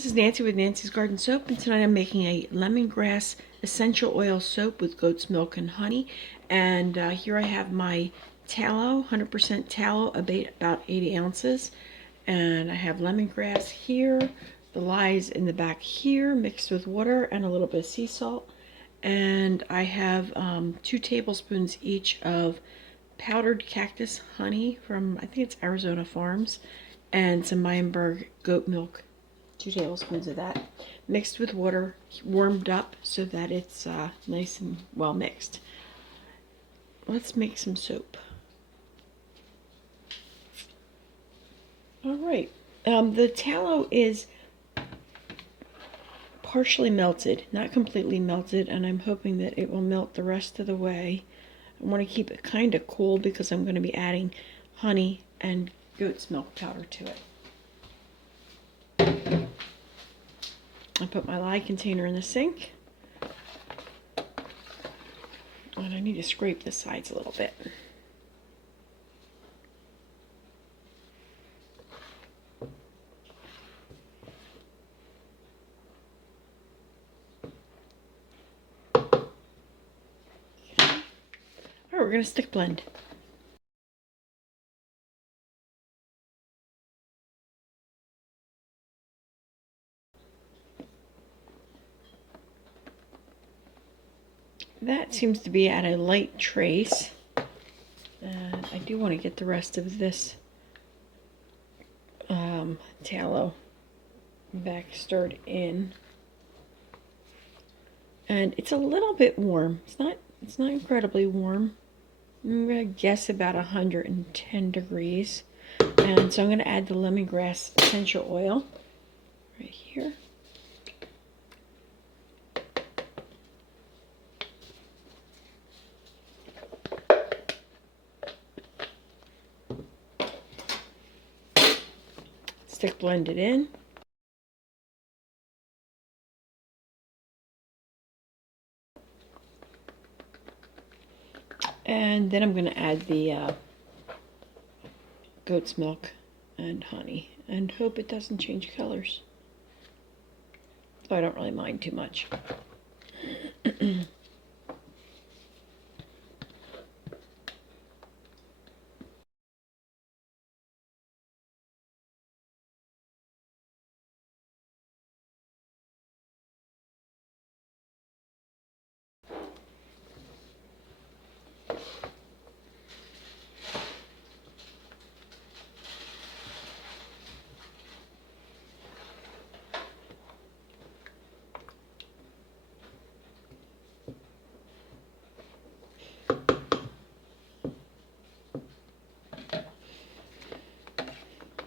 This is Nancy with Nancy's Garden Soap, and tonight I'm making a lemongrass essential oil soap with goat's milk and honey. And here I have my tallow, 100% tallow, about 80 ounces. And I have lemongrass here, the lies in the back here, mixed with water and a little bit of sea salt. And I have 2 tablespoons each of powdered cactus honey from, I think it's Arizona Farms, and some Meyenberg goat milk. 2 tablespoons of that mixed with water, warmed up so that it's nice and well mixed. Let's make some soap. All right, the tallow is partially melted, not completely melted, and I'm hoping that it will melt the rest of the way. I want to keep it kind of cool because I'm going to be adding honey and goat's milk powder to it. I put my lye container in the sink, and I need to scrape the sides a little bit. Okay. All right, we're going to stick blend. That seems to be at a light trace, and I do want to get the rest of this tallow back stirred in. And it's a little bit warm. It's not incredibly warm. I'm gonna guess about 110 degrees. And so I'm gonna add the lemongrass essential oil right here. Stick blend it in. And then I'm going to add the goat's milk and honey and hope it doesn't change colors. So I don't really mind too much.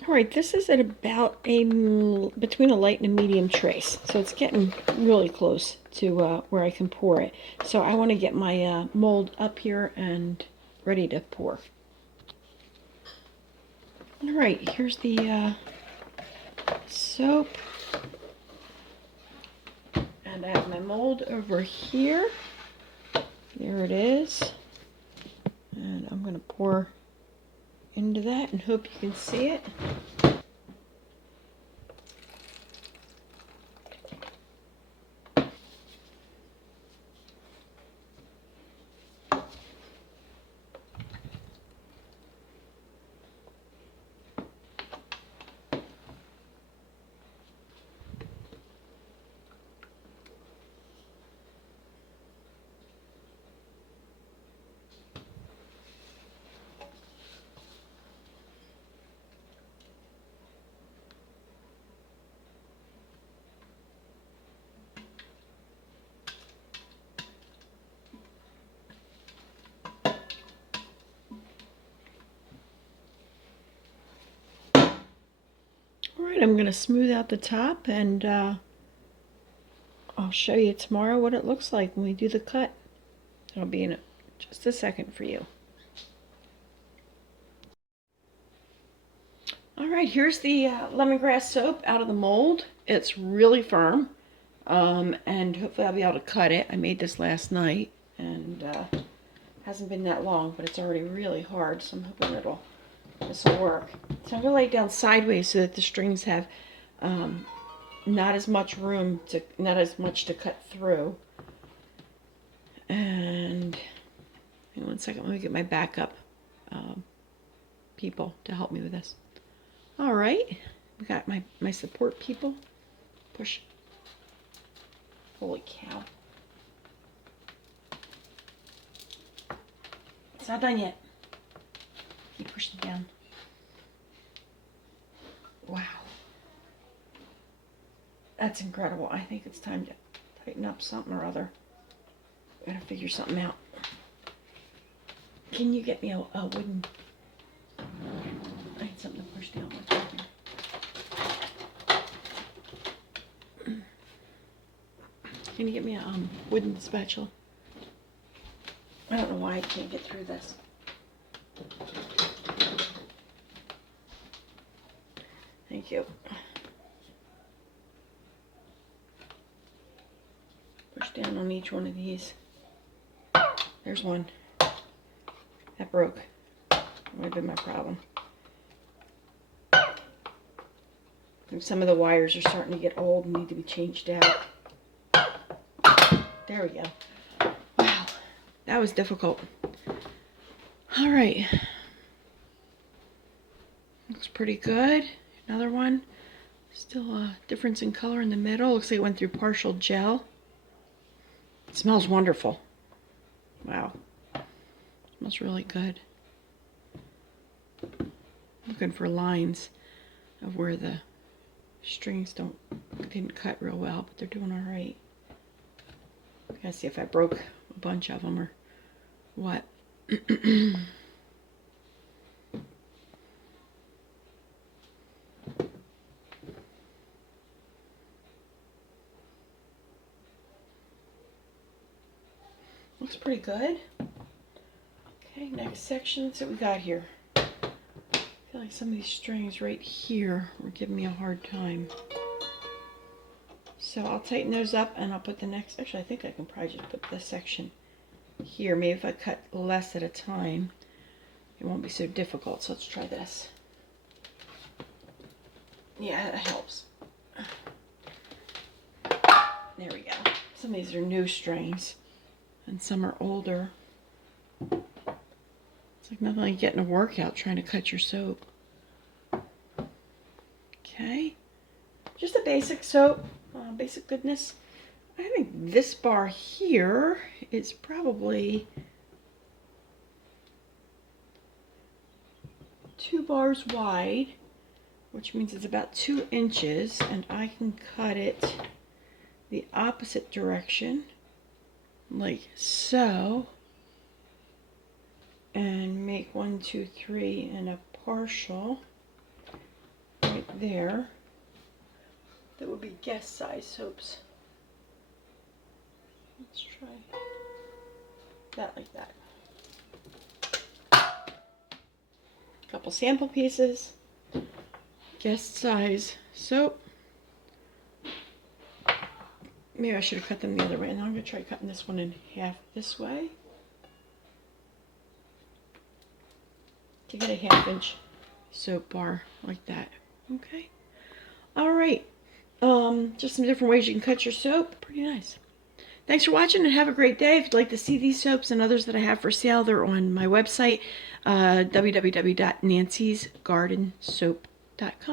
Alright, this is at about between a light and a medium trace, so it's getting really close to where I can pour it. So I want to get my mold up here and ready to pour. Alright, here's the soap, and I have my mold over here. There it is, and I'm going to pour into that and hope you can see it. Alright, I'm going to smooth out the top, and I'll show you tomorrow what it looks like when we do the cut. It'll be in just a second for you. Alright, here's the lemongrass soap out of the mold. It's really firm, and hopefully I'll be able to cut it. I made this last night, and hasn't been that long, but it's already really hard, so I'm hoping this will work. So I'm going to lay it down sideways so that the strings have not as much room to, not as much to cut through. And hang on 1 second, let me get my backup people to help me with this. All right, we got my support people. Push. Holy cow. It's not done yet. Keep pushing down. Wow. That's incredible. I think it's time to tighten up something or other. Gotta figure something out. Can you get me a wooden... I need something to push down with. Can you get me a wooden spatula? I don't know why I can't get through this. Thank you. Push down on each one of these. There's one. That broke. That might have been my problem. I think some of the wires are starting to get old and need to be changed out. There we go. Wow. That was difficult. All right. Looks pretty good. Another one. Still a difference in color in the middle. Looks like it went through partial gel. It smells wonderful. Wow. Smells really good. Looking for lines of where the strings didn't cut real well, but they're doing all right. Gotta see if I broke a bunch of them or what. Looks pretty good. Okay, next section. Let's see what we got here. I feel like some of these strings right here were giving me a hard time. So I'll tighten those up and I'll put the next, actually I think I can probably just put this section here. Maybe if I cut less at a time, it won't be so difficult. So let's try this. Yeah, that helps. There we go. Some of these are new strings and some are older. It's like nothing like getting a workout trying to cut your soap. Okay. Just a basic soap. Basic goodness. I think this bar here is probably 2 bars wide, which means it's about 2 inches, and I can cut it the opposite direction, like so, and make 1, 2, 3 and a partial right there. That would be guest size soaps. Let's try that like that. A couple sample pieces. Guest size soap. Maybe I should have cut them the other way. Now I'm going to try cutting this one in half this way. To get a 1/2 inch soap bar like that. Okay. Alright. Just some different ways you can cut your soap. Pretty nice. Thanks for watching and have a great day. If you'd like to see these soaps and others that I have for sale, they're on my website, www.nancysgardensoap.com.